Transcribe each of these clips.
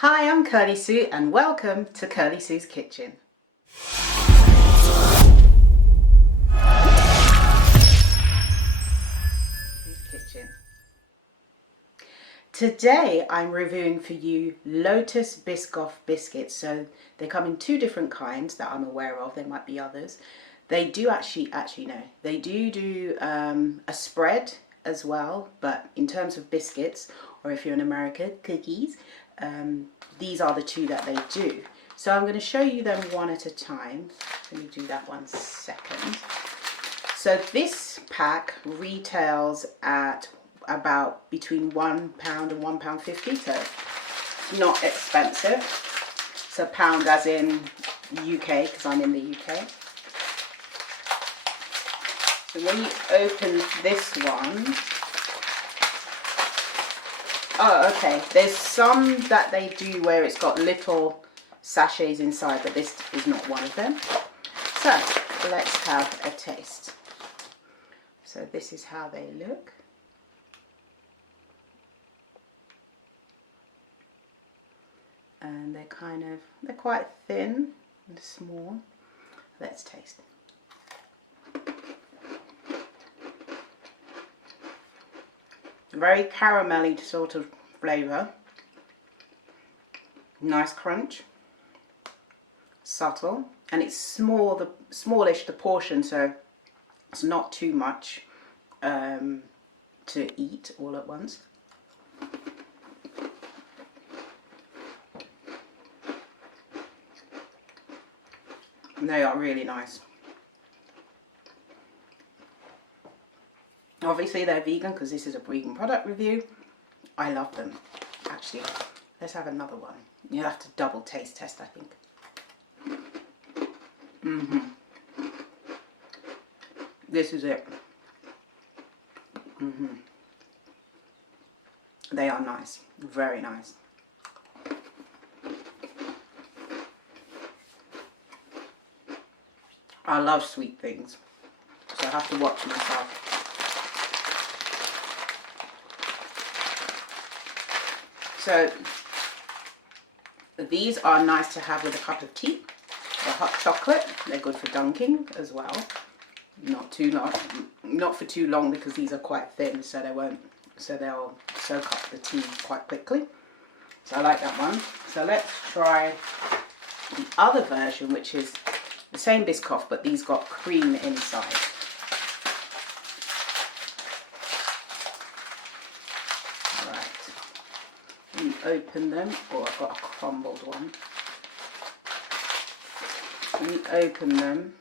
Hi, I'm Kirly-sue and welcome to Kirly-sue's Kitchen. Today I'm reviewing for you Lotus Biscoff Biscuits. So they come in two different kinds that I'm aware of. There might be others. They do actually no. They do a spread as well, but in terms of biscuits, or if you're in America, cookies, these are the two that they do. So I'm going to show you them one at a time. Let me do that 1 second. So this pack retails at about between £1 and £1.50, so it's not expensive. So pound as in UK, because I'm in the UK. So when you open this one, oh okay, there's some that they do where it's got little sachets inside, but this is not one of them. So let's have a taste. So this is how they look. And they're quite thin and small. Let's taste. Very caramelly sort of flavour. Nice crunch. Subtle. And it's smallish the portion, so it's not too much to eat all at once. They are really nice. Obviously they're vegan because this is a vegan product review. I love them. Actually, let's have another one. You'll have to double taste test, I think. This is it. They are nice. Very nice. I love sweet things, so I have to watch myself. So these are nice to have with a cup of tea or hot chocolate. They're good for dunking as well. Not for too long because these are quite thin, so they'll soak up the tea quite quickly. So I like that one. So let's try the other version, which is the same Biscoff, but these got cream inside. Alright. Let me open them. Oh, I've got a crumbled one. Let me open them.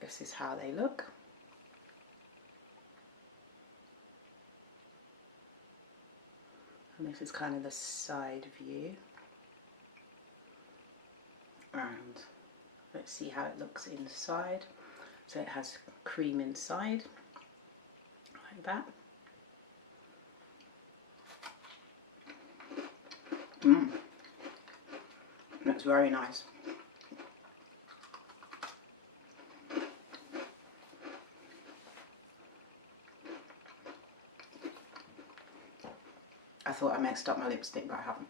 This is how they look. And this is kind of the side view. And let's see how it looks inside. So it has cream inside, like that. That's very nice. I thought I messed up my lipstick, but I haven't.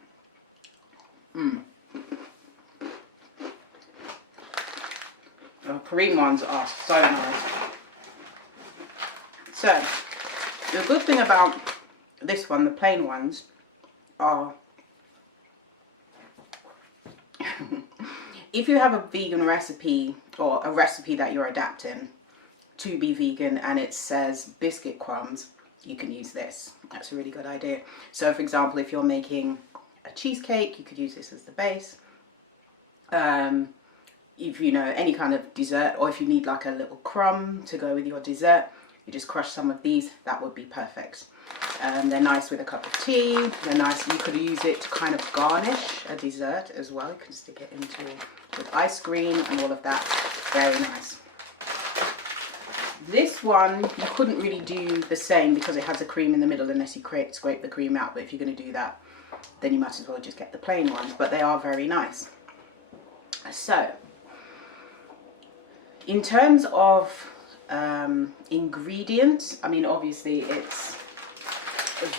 The cream ones are so nice. So, the good thing about this one, the plain ones, are if you have a vegan recipe or a recipe that you're adapting to be vegan and it says biscuit crumbs, you can use this. That's a really good idea. So for example, if you're making a cheesecake, you could use this as the base. If you know any kind of dessert, or if you need like a little crumb to go with your dessert, you just crush some of these. That would be perfect. They're nice with a cup of tea. They're nice. You could use it to kind of garnish a dessert as well. You can stick it into with ice cream and all of that. Very nice. This one you couldn't really do the same because it has a cream in the middle unless you scrape the cream out. But if you're going to do that, then you might as well just get the plain ones. But they are very nice. So, in terms of ingredients, I mean, obviously it's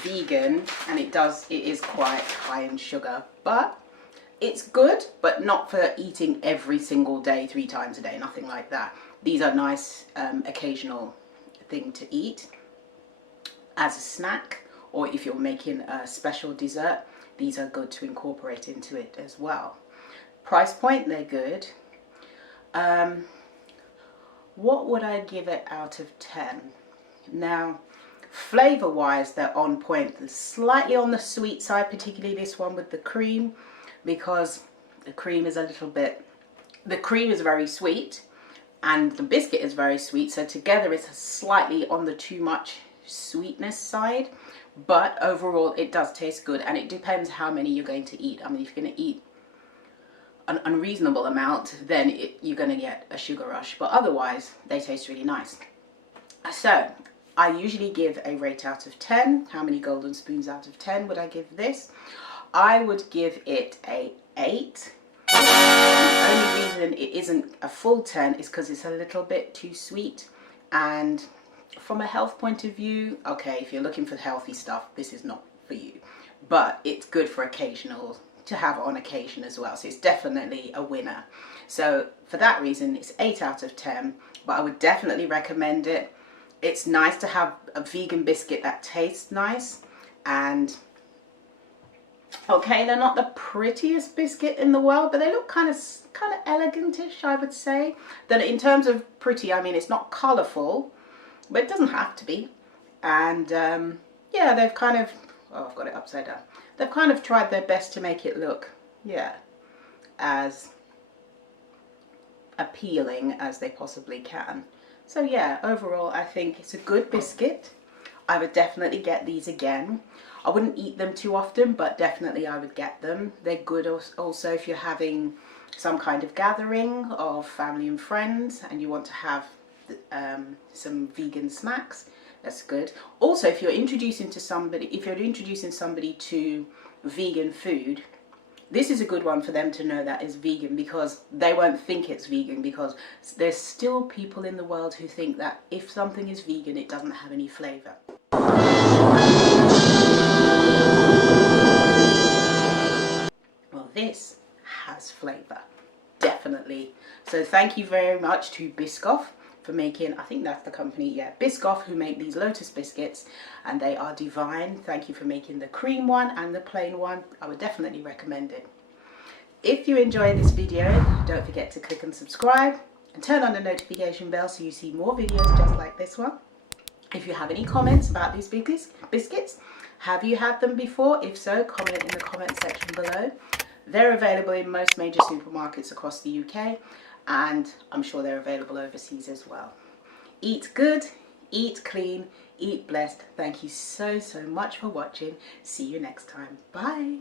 vegan, and it is quite high in sugar, but it's good, but not for eating every single day, 3 times a day, nothing like that. These are nice occasional thing to eat as a snack, or if you're making a special dessert, these are good to incorporate into it as well. Price point, they're good. What would I give it out of 10? Now, flavor wise, they're on point. They're slightly on the sweet side, particularly this one with the cream, because the cream is a little bit, the cream is very sweet and the biscuit is very sweet, so together it's slightly on the too much sweetness side, but overall it does taste good, and it depends how many you're going to eat. I mean, if you're going to eat an unreasonable amount, then you're going to get a sugar rush, but otherwise they taste really nice. So I usually give a rate out of 10. How many golden spoons out of 10 would I give this? I would give it a 8. The only reason it isn't a full 10 is because it's a little bit too sweet, and from a health point of view, okay, if you're looking for healthy stuff, this is not for you, but it's good for occasional, to have on occasion as well, so it's definitely a winner. So for that reason, it's 8 out of 10, but I would definitely recommend it. It's nice to have a vegan biscuit that tastes nice, and okay, they're not the prettiest biscuit in the world, but they look kind of elegantish, I would say. Then in terms of pretty, I mean, it's not colourful, but it doesn't have to be. And yeah, they've kind of, oh, I've got it upside down. They've kind of tried their best to make it look, yeah, as appealing as they possibly can. So yeah, overall, I think it's a good biscuit. I would definitely get these again. I wouldn't eat them too often, but definitely I would get them. They're good also if you're having some kind of gathering of family and friends and you want to have some vegan snacks. That's good. Also, if you're introducing somebody to vegan food, this is a good one for them to know that is vegan, because they won't think it's vegan, because there's still people in the world who think that if something is vegan, it doesn't have any flavor. Well, this has flavor, definitely. So thank you very much to Biscoff for making, I think that's the company, yeah, Biscoff, who make these Lotus biscuits, and they are divine. Thank you for making the cream one and the plain one. I would definitely recommend it. If you enjoyed this video, don't forget to click and subscribe and turn on the notification bell so you see more videos just like this one. If you have any comments about these biscuits, have you had them before? If so, comment in the comment section below. They're available in most major supermarkets across the UK, and I'm sure they're available overseas as well. Eat good, eat clean, eat blessed. Thank you so much for watching. See you next time. Bye.